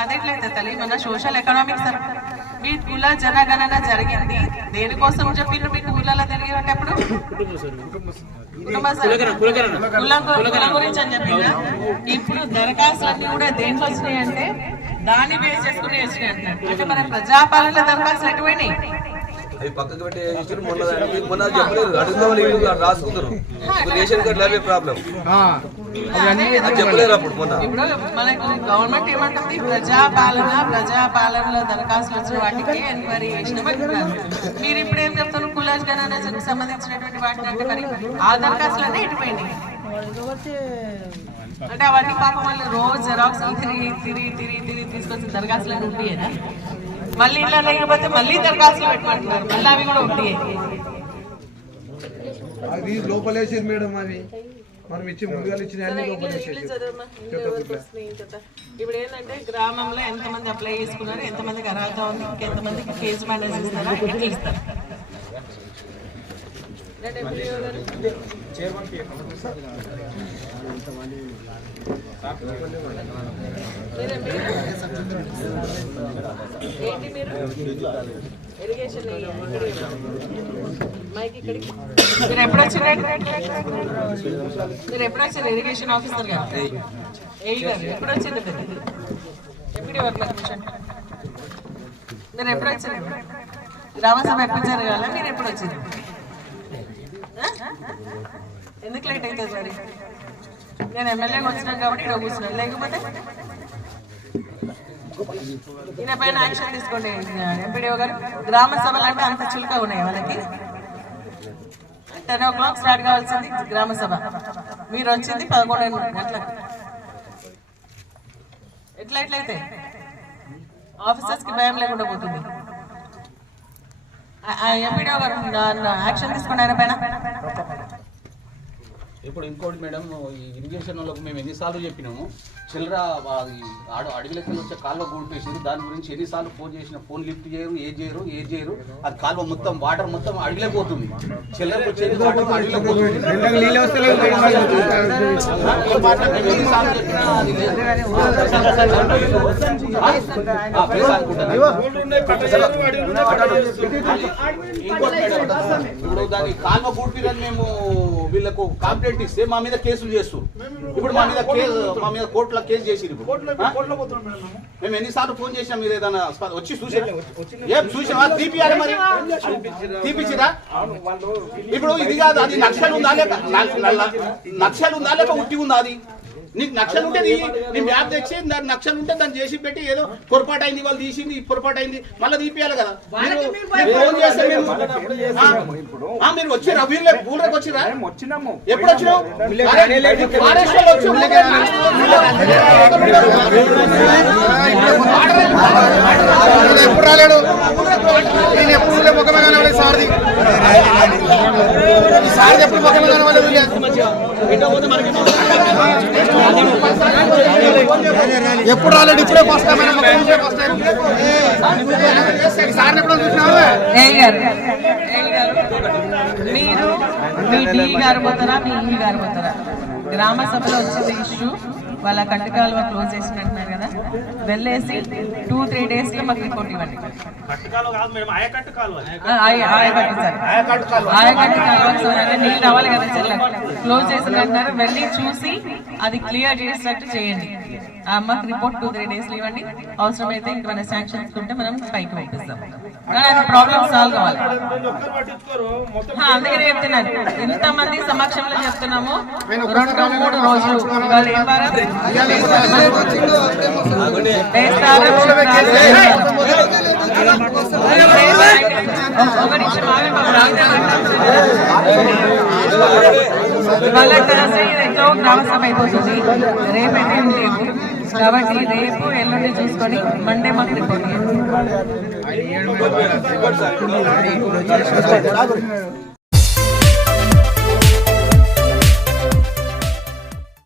అదేట్లయితే తల్లి మన social economics మీ కుల జనగణన జరిగింది దేనికోసం చెప్పిండ్రు మీకు ఊళ్ళలో తిరిగేటప్పుడు కులం గురించి అని చెప్పిందా ఇప్పుడు దరఖాస్తులన్నీ కూడా దేంట్లో వచ్చినాయి అంటే దాన్ని బేస్ చేసుకుని వచ్చినాయి అంటున్నారు అంటే మన ప్రజాపాలన దరఖాస్తులు ఎటువైనాయి అవి పక్కకు పెట్టి మొన్న చెప్పలేదు అడుగుతామని రాసుకుంటారు రేషన్ కార్డు అవే ప్రాబ్లం చెప్పలేరు అప్పుడు మొన్న ఇప్పుడు మనకు గవర్నమెంట్ ఏమంటుంది ప్రజాపాలనలో దరఖాస్తులు వచ్చిన వాటికి ఎంక్వైరీ చేసిన మీరు ఇప్పుడు ఏం చెప్తారు కులాజ్ గణనకు సంబంధించినటువంటి వాటిని అంటే మరి ఆ దరఖాస్తులు ఎటుపోయినాయి అంటే అవన్నీ పాపం వాళ్ళు రోజు జెరాక్స్ తిరిగి తీసుకొచ్చిన దరఖాస్తులు ఉంటాయేనా మళ్ళీ ఇలా లేకపోతే మళ్ళీ దరఖాస్తులు పెట్టుకుంటున్నారు మళ్ళీ అవి కూడా ఉంటాయి అది లోపలేసేది మేడం అది మనం ఇచ్చి ముందుగా ఇచ్చిన అన్ని లోపలేసేది ఇప్పుడు ఏంటంటే గ్రామంలో ఎంతమంది అప్లై చేసుకున్నారు ఎంతమందికి అర్హత ఉంది ఇంకెంతమందికి కేసు మేనేజ్ ఇస్తారా ఎట్లా ఇస్తారు ఏంటి మీరు ఇరిగేషన్ మీరు ఎప్పుడు వచ్చారు ఇరిగేషన్ ఆఫీసర్ గారు ఎప్పుడు వచ్చింది మీరు ఎప్పుడు వచ్చారు గ్రామసభ ఎప్పుడు జరగాల మీరు ఎప్పుడు వచ్చారు ఎందుకు లేట్ అవుతుంది మరి నేను ఎమ్మెల్యేగా వచ్చినాను కాబట్టి ఇక్కడ కూర్చున్నాను లేకపోతే ఈయన పైన యాక్షన్ తీసుకోండి ఎంపీడీఓ గారు గ్రామ సభలు అంటే అంత చులుక ఉన్నాయి వాళ్ళకి 10 o'clock స్టార్ట్ కావాల్సింది గ్రామ సభ మీరు వచ్చింది 11 గంటలకు ఎట్లయితే ఆఫీసర్స్ కి భయం లేకుండా పోతుంది ఎంపీడీఓ గారు యాక్షన్ తీసుకోండి ఆయన పైన ఇప్పుడు ఇంకోటి మేడం ఈ ఇరిగేషన్ వాళ్ళకు మేము ఎన్నిసార్లు చెప్పినాము చిల్లర అడవిలోకి వచ్చే కాలువ కూడిపేసారు దాని గురించి ఎన్నిసార్లు ఫోన్ చేసిన ఫోన్ లిఫ్ట్ చేయరు ఏం చేయరు అది కాలువ మొత్తం వాటర్ మొత్తం అడవిలోకి పోతుంది చిల్లరకు వచ్చేది వాటర్ అడవిలోకి పోతుంది ఇప్పుడు దాని కాలువ కూడిపోయిందని మేము వీళ్ళకు కాంప్లైంట్ ఇస్తే మా మీద కేసులు చేస్తారు ఇప్పుడు మా మీద కోర్టులో కేసు చేసిరు మేము ఎన్నిసార్లు ఫోన్ చేసినా మీరు ఏదైనా వచ్చి చూసినా తీపియాలి మరి తీపిచ్చిరా ఇప్పుడు ఇది కాదు అది నక్షలు ఉందా లేక ఉట్టి ఉందా అది నీకు నక్షలు ఉంటే నీ మ్యాప్ తెచ్చి దాని నక్షలు ఉంటే దాన్ని చేసి పెట్టి ఏదో పొరపాటు అయింది వాళ్ళు తీసింది పొరపాటు అయింది మళ్ళీ తీపియాలి కదా ఫోన్ చేస్తే మీరు వచ్చిరా ఊళ్ళకి వచ్చిరా ఎప్పుడు వచ్చినావు ఎప్పుడు రాలేడు నేను ఎప్పుడు ముఖమే కనవాలి సార్ది సార్ది ఎప్పుడు ముఖమే కనవాలి ఎప్పుడు రాలేడు ఇప్పుడే ఫస్ట్ సార్ ఎప్పుడు చూసినావా మీరు మీ డి గారు పోతారా మీ ఈ గారు పోతారా గ్రామ సభలో వచ్చింది ఇష్యూ వాళ్ళ కట్టుకాలువ క్లోజ్ చేసినట్టున్నారు కదా వెళ్ళేసి 2-3 days లో మాకు రిపోర్ట్ ఇవ్వండి ఆయకట్టు కాలువ నీళ్ళు రావాలి కదా చెల్ల క్లోజ్ చేసినట్టున్నారు వెళ్ళి చూసి అది క్లియర్ చేసినట్టు చేయండి మాకు రిపోర్ట్ 2-3 days లో ఇవ్వండి అవసరమైతే ఇంకేమైనా శాంక్షన్స్ ఉంటే మనం పైకి పంపిస్తాం ప్రాబ్లమ్ సాల్వ్ కావాలి అందుకనే చెప్తున్నాను ఇంతమంది సమక్షంలో చెప్తున్నాము 2-3 రోజులు ఇవాళ ఏం వారం ఇవాళ ఎంతో గ్రామ సభ అయిపోతుంది రేపైతే ఏం లేవు కాబట్టి రేపు ఎల్లుండి చూసుకొని మండే మాకు రిపోర్ట్